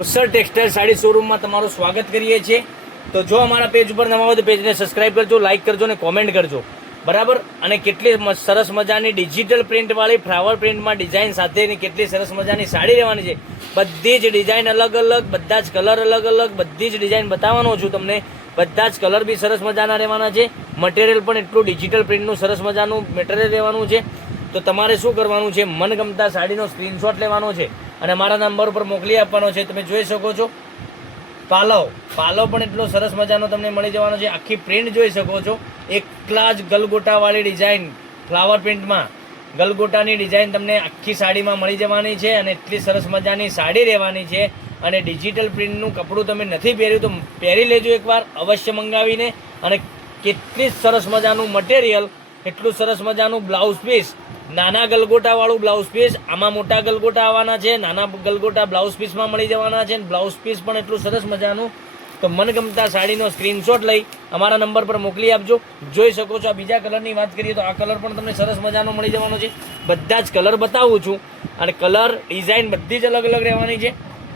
Sir textile sari શોરૂમમાં તમારું સ્વાગત કરીએ છીએ। તો જો અમારા પેજ ઉપર નવા હોય તો પેજને સબસ્ક્રાઇબ કરજો, લાઇક કરજો અને કોમેન્ટ કરજો, બરાબર। અને કેટલી સરસ મજાની ડિજિટલ પ્રિન્ટવાળી ફ્લાવર પ્રિન્ટમાં ડિઝાઇન સાથેની કેટલી સરસ મજાની સાડી રહેવાની છે। બધી જ ડિઝાઇન અલગ અલગ, બધા જ કલર અલગ અલગ, બધી જ ડિઝાઇન બતાવવાનો છું તમને। બધા જ કલર બી સરસ મજાના રહેવાના છે। મટીરિયલ પણ એટલું ડિજિટલ પ્રિન્ટનું સરસ મજાનું મટીરિયલ રહેવાનું છે। તો તમારે શું કરવાનું છે, મનગમતા સાડીનો સ્ક્રીનશોટ લેવાનો છે અને મારા નંબર ઉપર મોકલી આપવાનો છે। તમે જોઈ શકો છો પાલવ પણ એટલો સરસ મજાનો તમને મળી જવાનો છે। આખી પ્રિન્ટ જોઈ શકો છો, એકલા જ ગલગોટાવાળી ડિઝાઇન ફ્લાવર પ્રિન્ટમાં ગલગોટાની ડિઝાઇન તમને આખી સાડીમાં મળી જવાની છે અને એટલી સરસ મજાની સાડી રહેવાની છે। અને ડિજિટલ પ્રિન્ટનું કપડું તમે નથી પહેર્યું તો પહેરી લેજો એકવાર અવશ્ય મંગાવીને। અને કેટલી સરસ મજાનું મટીરિયલ, એટલું સરસ મજાનું બ્લાઉઝ પીસ, નાના ગલગોટાવાળું બ્લાઉઝ પીસ, આમાં મોટા ગલગોટા આવવાના છે, નાના ગલગોટા બ્લાઉઝ પીસમાં મળી જવાના છે। બ્લાઉઝ પીસ પણ એટલું સરસ મજાનું। તો મનગમતા સાડીનો સ્ક્રીનશોટ લઈ અમારા નંબર પર મોકલી આપજો। જોઈ શકો છો, આ બીજા કલરની વાત કરીએ તો આ કલર પણ તમને સરસ મજાનો મળી જવાનો છે। બધા જ કલર બતાવું છું અને કલર ડિઝાઇન બધી જ અલગ અલગ રહેવાની છે।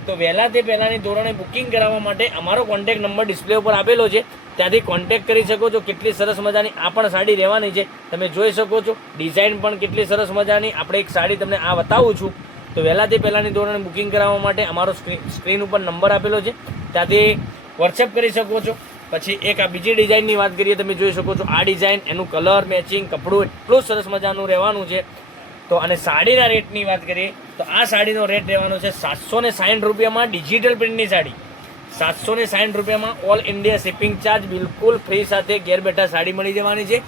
તો વહેલા તે પહેલાંની ધોરણે બુકિંગ કરાવવા માટે અમારો કોન્ટેક્ટ નંબર ડિસ્પ્લે ઉપર આપેલો છે, ત્યાંથી કોન્ટેક્ટ કરી શકો છો। કેટલી સરસ મજાની આ પણ સાડી રહેવાની છે, તમે જોઈ શકો છો। ડિઝાઇન પણ કેટલી સરસ મજાની। આપણે એક સાડી તમને આ બતાવું છું। તો વહેલા તે પહેલાંની ધોરણે બુકિંગ કરાવવા માટે અમારો સ્ક્રીન ઉપર નંબર આપેલો છે, ત્યાંથી વોટ્સએપ કરી શકો છો। પછી એક આ બીજી ડિઝાઇનની વાત કરીએ, તમે જોઈ શકો છો આ ડિઝાઇન, એનું કલર મેચિંગ કપડું એટલું સરસ મજાનું રહેવાનું છે। તો અને સાડીના રેટની વાત કરીએ તો આ સાડીનો રેટ રહેવાનો છે 760 રૂપિયામાં। ડિજિટલ પ્રિન્ટની સાડી 760 રૂપિયામાં, ઓલ ઇન્ડિયા શિપિંગ ચાર્જ બિલકુલ ફ્રી સાથે ઘેર બેઠા સાડી મળી જવાની છે।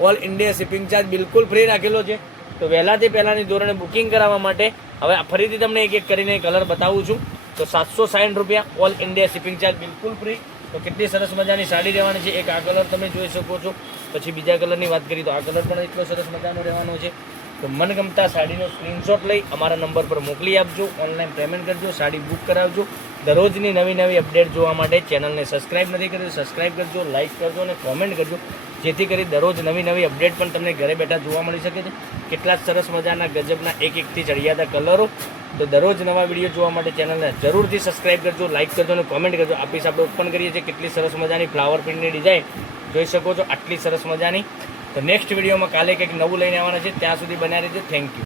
ઓલ ઇન્ડિયા શિપિંગ ચાર્જ બિલકુલ ફ્રી રાખેલો છે। તો વહેલાથી પહેલાંની ધોરણે બુકિંગ કરાવવા માટે હવે ફરીથી તમને એક એક કરીને કલર બતાવું છું। તો 760 રૂપિયા, ઓલ ઇન્ડિયા શિપિંગ ચાર્જ બિલકુલ ફ્રી। તો કેટલી સરસ મજાની સાડી રહેવાની છે। એક આ કલર તમે જોઈ શકો છો। પછી બીજા કલરની વાત કરીએ તો આ કલર પણ એટલો સરસ મજાનો રહેવાનો છે। તો મનગમતા સાડીનો સ્ક્રીનશોટ લઈ અમારા નંબર પર મોકલી આપજો, ઓનલાઈન પેમેન્ટ કરજો, સાડી બુક કરાવજો। દરરોજની નવી નવી અપડેટ જોવા માટે ચેનલને સબસ્ક્રાઇબ નથી કરી સબસ્ક્રાઇબ કરજો, લાઇક કરજો અને કોમેન્ટ કરજો, જેથી કરી દરરોજ નવી નવી અપડેટ પણ તમને ઘરે બેઠા જોવા મળી શકે છે। કેટલા સરસ મજાના ગજબના એકથી ચડિયાતા કલરો। તો દરરોજ નવા વિડીયો જોવા માટે ચેનલને જરૂરથી સબસ્ક્રાઇબ કરજો, લાઇક કરજો અને કોમેન્ટ કરજો। આ પીસ આપણે ઓપન કરીએ છીએ, કેટલી સરસ મજાની ફ્લાવર પ્રિન્ટની ડિઝાઇન જોઈ શકો છો, આટલી સરસ મજાની। તો નેક્સ્ટ વિડીયોમાં કાલે કંઈક નવું લઈને આવવાના છે, ત્યાં સુધી બન્યા રહેજો। Thank you.